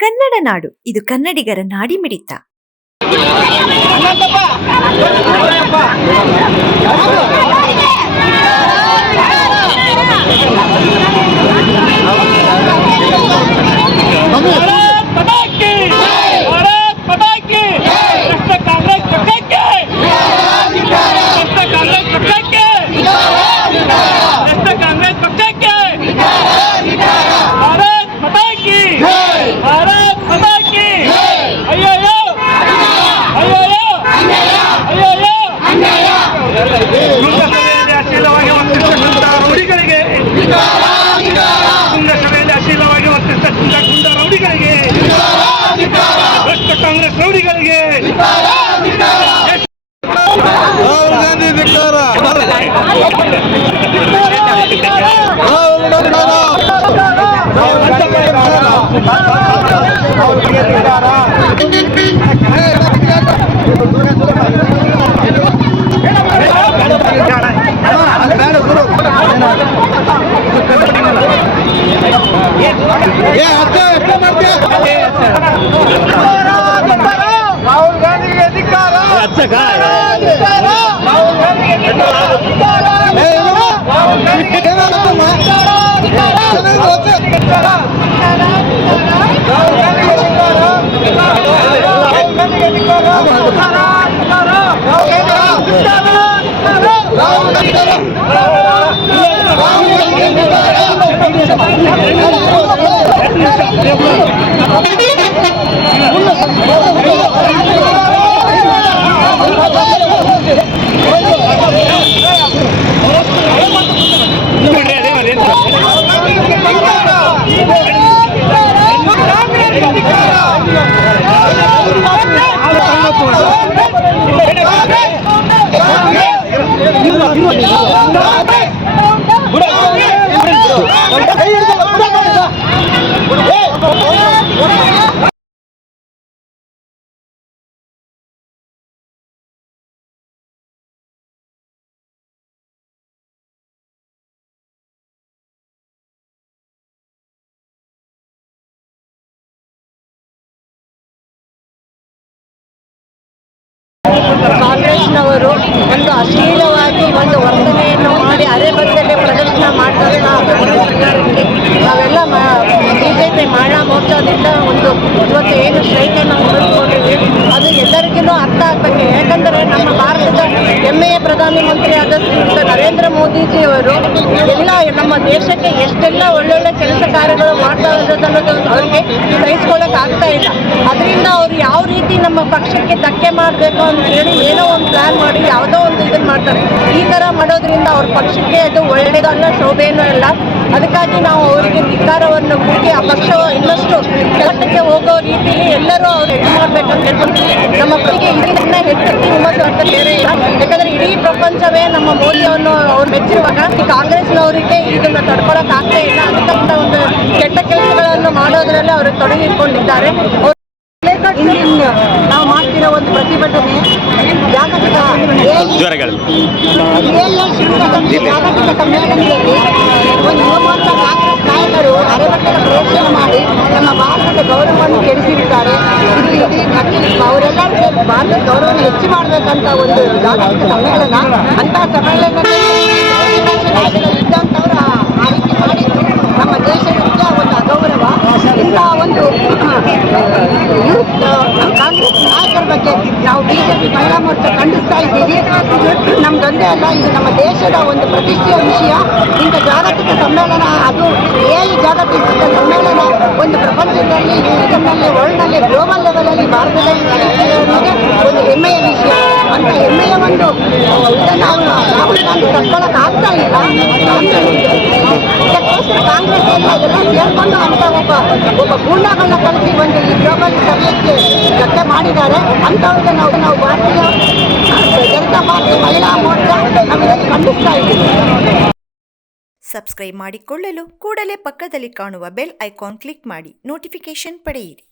ಕನ್ನಡ ನಾಡು, ಇದು ಕನ್ನಡಿಗರ ನಾಡಿಮಿಡಿತ. ಕಾಂಗ್ರೆಸ್ ರೌಡಿಗಳಿಗೆ ರಾಹುಲ್ ಗಾಂಧಿ ಧಿಕ್ಕಾರ. ರಾಹುಲ್ ಗಾಂಧಿಗೆ ಧಿಕ್ಕಾರ. ಕಾಂಗ್ರೆಸ್ನವರು ಒಂದು ಅಶ್ಲೀಲವಾಗಿ ಒಂದು ವರ್ತನೆಯನ್ನು ಮಾಡಿ ಅರೆಬತ್ತಲೆ ಪ್ರದರ್ಶನ ಮಾಡ್ತಾರೆ. ನಾವೆಲ್ಲ ಬಿಜೆಪಿ ಮಹಿಳಾ ಮೋರ್ಚಾದಿಂದ ಇವತ್ತು ಏನು ಸ್ಟ್ರೈಕನ್ನು ಹೊರಡಿಸ್ಕೊಂಡಿದ್ವಿ ಅದು ಎಲ್ಲರಿಗೂ ಅರ್ಥ ಆಗಬೇಕು. ಯಾಕಂದರೆ ನಮ್ಮ ಭಾರತದ ಹೆಮ್ಮೆಯ ಪ್ರಧಾನಮಂತ್ರಿ ಆದ ಶ್ರೀಯುತ ನರೇಂದ್ರ ಮೋದಿಜಿಯವರು ಎಲ್ಲ ನಮ್ಮ ದೇಶಕ್ಕೆ ಎಷ್ಟೆಲ್ಲ ಒಳ್ಳೊಳ್ಳೆ ಕೆಲಸ ಕಾರ್ಯಗಳು ಮಾಡ್ತಾ ಇರೋದನ್ನೋದು ಅವರಿಗೆ ಸಹಿಸ್ಕೊಳ್ಳೋಕೆ ಆಗ್ತಾ ಇಲ್ಲ. ಅದರಿಂದ ಅವರು ಯಾವ ರೀತಿ ನಮ್ಮ ಪಕ್ಷಕ್ಕೆ ಧಕ್ಕೆ ಮಾಡಬೇಕು ಅಂತ ಹೇಳಿ ಏನೋ ಒಂದು ಪ್ಲಾನ್ ಮಾಡಿ ಯಾವುದೋ ಒಂದು ಇದನ್ನು ಮಾಡ್ತಾರೆ. ಈ ಥರ ಮಾಡೋದ್ರಿಂದ ಅವ್ರ ಪಕ್ಷಕ್ಕೆ ಅದು ಒಳ್ಳೆಯದಲ್ಲ, ಶೋಭೆಯೂ ಇಲ್ಲ. ಅದಕ್ಕಾಗಿ ನಾವು ಅವರಿಗೆ ಧಿಕ್ಕಾರವನ್ನು ಕೂಗಿ ಆ ಪಕ್ಷ ಇನ್ನಷ್ಟು ಕೆಳಕ್ಕೆ ಹೋಗೋ ರೀತಿಯಲ್ಲಿ ಎಲ್ಲರೂ ಅವ್ರು ಇದು ಮಾಡಬೇಕಂತ ಹೇಳ್ಕೊಂತೀವಿ. ನಮ್ಮ ಪಕ್ಷಕ್ಕೆ ಇದನ್ನ ಹೆಚ್ಚು ಹುಮ್ಮಸ್ಸು ಅಂತ ಬೇರೆ ಇಲ್ಲ. ಯಾಕಂದರೆ ಇಡೀ ಪ್ರಪಂಚವೇ ನಮ್ಮ ಮೋದಿಯನ್ನು ಅವ್ರು ಮೆಚ್ಚಿರುವಾಗ ಈ ಕಾಂಗ್ರೆಸ್ನವರಿಗೆ ಇದನ್ನು ತಡ್ಕೊಳಕ್ಕೆ ಆಗ್ತಾ ಇಲ್ಲ. ಅದಕ್ಕಂತ ಒಂದು ಕೆಟ್ಟ ಕೆಲಸಗಳನ್ನು ಮಾಡೋದ್ರಲ್ಲಿ ಅವರು ತೊಡಗಿಕೊಂಡಿದ್ದಾರೆ. ನಾವು ಮಾಡ್ತಿರೋ ಒಂದು ಪ್ರತಿಭಟನೆ ಜಾಗತಿಕ ಜಾಗತಿಕ ಸಮ್ಮೇಳನದಲ್ಲಿ ಒಂದು ಯುವಮೋರ್ಚಾ ಕಾಂಗ್ರೆಸ್ ನಾಯಕರು ಅರೆಬಟ್ಟೆಯ ಪ್ರದರ್ಶನ ಮಾಡಿ ನಮ್ಮ ಭಾರತದ ಗೌರವವನ್ನು ಕೆಡಿಸಿರುತ್ತಾರೆ. ಅವರೆಲ್ಲರೂ ಭಾರತದ ಗೌರವವನ್ನು ಹೆಚ್ಚು ಮಾಡಬೇಕಂತ ಒಂದು ಜಾಗತಿಕ ಸಮ್ಮೇಳನ. ಅಂತಹ ಸಮ್ಮೇಳನದಲ್ಲಿ ಇದ್ದಂಥವ್ರು ಆ ರೀತಿ ಮಾಡಿದ್ದು ನಮ್ಮ ದೇಶಕ್ಕೆ ಒಂದು ಅಗೌರವ. ಇಂತಹ ಒಂದು ಕಾಂಗ್ರೆಸ್ ನಾಯಕರ ಬಗ್ಗೆ ನಾವು ಬಿಜೆಪಿ ಮಹಿಳಾ ಮೋರ್ಚಾ ಖಂಡಿಸ್ತಾ ಇದ್ದೀವಿ. ನಮ್ದೊಂದೇ ಅಲ್ಲ, ಇದು ನಮ್ಮ ದೇಶದ ಒಂದು ಪ್ರತಿಷ್ಠೆಯ ವಿಷಯ. ಇಂಥ ಜಾಗತಿಕ ಸಮ್ಮೇಳನ, ಅದು ಜಾಗತಿಕ ಸಮ್ಮೇಳನ ಒಂದು ಪ್ರಪಂಚದಲ್ಲಿ ಇದರಲ್ಲಿ ವರ್ಲ್ಡ್ನಲ್ಲಿ ಗ್ಲೋಬಲ್ ಲೆವೆಲಲ್ಲಿ ಭಾರತದಲ್ಲಿ ನಡೆಯುತ್ತಿರುವುದೇ ಒಂದು ಹೆಮ್ಮೆಯ ವಿಷಯ. ಅಂತ ಹೆಮ್ಮೆಯ ಒಂದು ಇದನ್ನು ರಾಹುಲ್ ಗಾಂಧಿ ತಡ್ಕೊಳ್ಳೋಕೆ ಆಗ್ತಾ ಇಲ್ಲ. ಇದಕ್ಕೋಸ್ಕರ ಕಾಂಗ್ರೆಸ್ ಎಲ್ಲ ಸೇರ್ಕೊಂಡು ಅಂತ ಒಬ್ಬ ಗೂಂಡಾಗಳನ್ನ ಕಳಿಸಿ ಒಂದು ಈ ಗ್ಲೋಬಲ್ ಸಭೆಗೆ ಧಕ್ಕೆ ಮಾಡಿದ್ದಾರೆ. ಅಂಥವ್ರಿಗೆ ನಾವು ಭಾರತೀಯ ಜನತಾ ಪಾರ್ಟಿ ಮಹಿಳಾ ಮೋರ್ಚಾ ನಾವು ಖಂಡಿಸ್ತಾ ಇದ್ದೀವಿ. ಸಬ್ಸ್ಕ್ರೈಬ್ ಮಾಡಿಕೊಳ್ಳಲು ಕೂಡಲೇ ಪಕ್ಕದಲ್ಲಿ ಕಾಣುವ ಬೆಲ್ ಐಕಾನ್ ಕ್ಲಿಕ್ ಮಾಡಿ ನೋಟಿಫಿಕೇಶನ್ ಪಡೆಯಿರಿ.